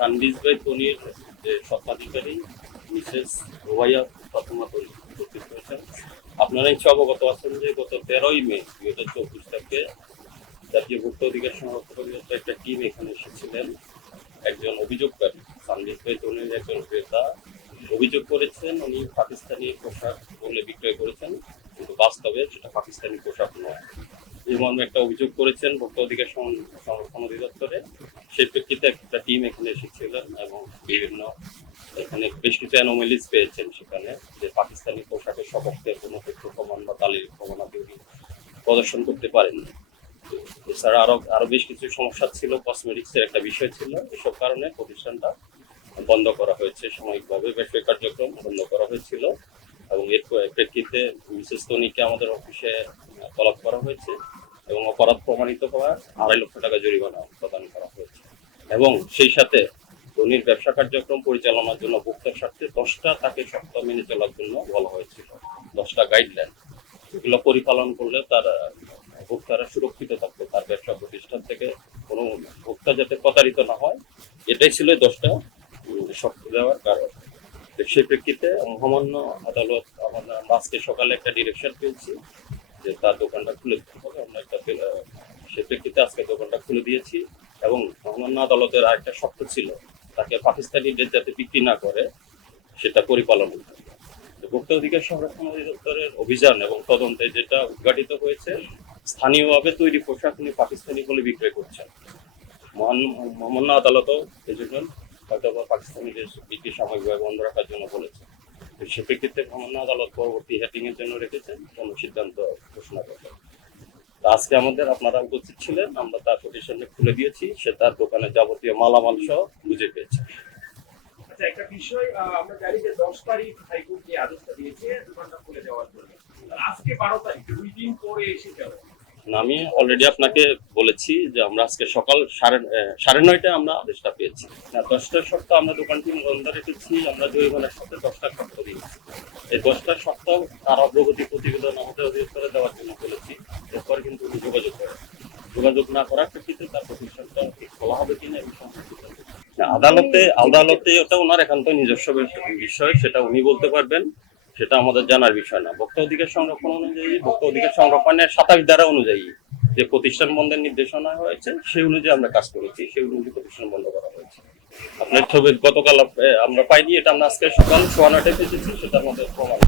সানবিজ by তনির যে স্বত্বাধিকারী Mrs রোবাইয়া Fatema Toni উপস্থিত হয়েছেন। আপনারা নিশ্চয় অবগত আছেন যে গত 13ই মে 2024 তারিখে জাতীয় ভোক্তা অধিকার সংরক্ষণ অধিদপ্তর একটা টিম এখানে এসেছিলেন। একজন অভিযোগকারী সানবিজ বাই তনির একজন ক্রেতা অভিযোগ করেছেন উনি পাকিস্তানি পোশাক বলে বিক্রয় করেছেন, কিন্তু বাস্তবে সেটা পাকিস্তানি পোশাক নয়। এই মর্মে একটা অভিযোগ করেছেন ভোক্তা অধিকার সংরক্ষণ অধিদপ্তরে। সেই প্রেক্ষিতে একটা টিম এখানে এসেছিলেন এবং বিভিন্ন এখানে বেশ কিছু অ্যানোমালিজ পেয়েছেন সেখানে, যে পাকিস্তানি পোশাকের সপক্ষে কোনো তথ্য প্রমাণ বা দলিল প্রমাণাদি প্রদর্শন করতে পারেননি। এছাড়া আরো বেশ কিছু সমস্যা ছিল, কসমেটিক্সের একটা বিষয় ছিল। এসব কারণে প্রতিষ্ঠানটা বন্ধ করা হয়েছে, সাময়িকভাবে ব্যবসায়িক কার্যক্রম বন্ধ করা হয়েছিল এবং এর প্রেক্ষিতে মিসেস তনিকে আমাদের অফিসে তলব করা হয়েছে এবং অপরাধ প্রমাণিত হওয়ার 2.5 লক্ষ টাকা জরিমানা প্রদান করা হয়েছে। এবং সেই সাথে তনির ব্যবসা কার্যক্রম পরিচালনার জন্য ভোক্তার স্বার্থে 10টা তাকে শর্ত মেনে চলার জন্য বলা হয়েছিল, 10টা গাইডলাইন। এগুলো পরিপালন করলে তার ভোক্তারা সুরক্ষিত থাকবে, তার ব্যবসা প্রতিষ্ঠান থেকে কোনো ভোক্তা যাতে প্রতারিত না হয়, এটাই ছিল 10টা শর্ত দেওয়ার কারণ। সেই প্রেক্ষিতে মহামান্য আদালত আমরা আজকে সকালে একটা ডিরেকশন পেয়েছি যে তার দোকানটা খুলে দিতে হবে। আমরা একটা সে প্রেক্ষিতে আজকে দোকানটা খুলে দিয়েছি এবং মহামান্য আদালতের আরেকটা শর্ত ছিল তাকে পাকিস্তানি ড্রেস যাতে বিক্রি না করে সেটা পরিপালন করতে হবে। ভোক্তা অধিকার সংরক্ষণ অধিদপ্তরের অভিযান এবং তদন্তে যেটা উদ্ঘাটিত হয়েছে, স্থানীয়ভাবে তৈরি পোশাক উনি পাকিস্তানি বলে বিক্রয় করছেন। মহামান্য আদালতও এই জন্য হয়তো পাকিস্তানি ড্রেস বিক্রি সাময়িকভাবে বন্ধ রাখার জন্য বলেছে। সে প্রেক্ষিতে মহামান্য আদালত পরবর্তী হেটিং এর জন্য রেখেছেন কোনো সিদ্ধান্ত ঘোষণা করবেন। আজকে আপনারা উপস্থিত ছিলেন, আমরা তার প্রতিষ্ঠানে খুলে দিয়েছি, সে তার দোকানে যাবতীয় মালামাল সহ বুঝে পেয়েছে। আচ্ছা, একটা বিষয় আমরা জানি যে 10 তারিখ হাইকোর্ট যে আদেশটা দিয়েছে দোকানটা খুলে দেওয়ার জন্য, আজকে 12 তারিখ 2 দিন পরে এসে গেল। আমি অলরেডি আপনাকে বলেছি যে আমরা আজকে সকাল 9:30টায় আমরা আদেশটা পেয়েছি। 10টা সপ্তাহ আমরা দোকানটি বন্ধ রেখেছি, আমরা জরিমানার সাথে 10টা সপ্তাহ দিয়েছি। এই 10টা সপ্তাহ তার অগ্রগতি প্রতিবেদন আমাদের অধিদপ্তরে দেওয়ার জন্য বলেছি। এরপরে কিন্তু উনি যোগাযোগ না করার প্রেক্ষিতে তার প্রতিষ্ঠানটা খোলা হবে কিনা এই আদালতে ওটা ওনার একান্ত নিজস্ব বিষয়, সেটা উনি বলতে পারবেন, সেটা আমাদের জানার বিষয় না। ভোক্তা অধিকার সংরক্ষণ অনুযায়ী, ভোক্তা অধিকার সংরক্ষণের 27 ধারা অনুযায়ী যে প্রতিষ্ঠান বন্ধের নির্দেশনা হয়েছে সেই অনুযায়ী আমরা কাজ করেছি, সেই অনুযায়ী প্রতিষ্ঠান বন্ধ করা হয়েছে। আপনার ছবি গতকাল আমরা পাইনি, এটা আমরা আজকে সকাল 9:30টায় পেয়েছি, সেটা আমাদের প্রমাণ।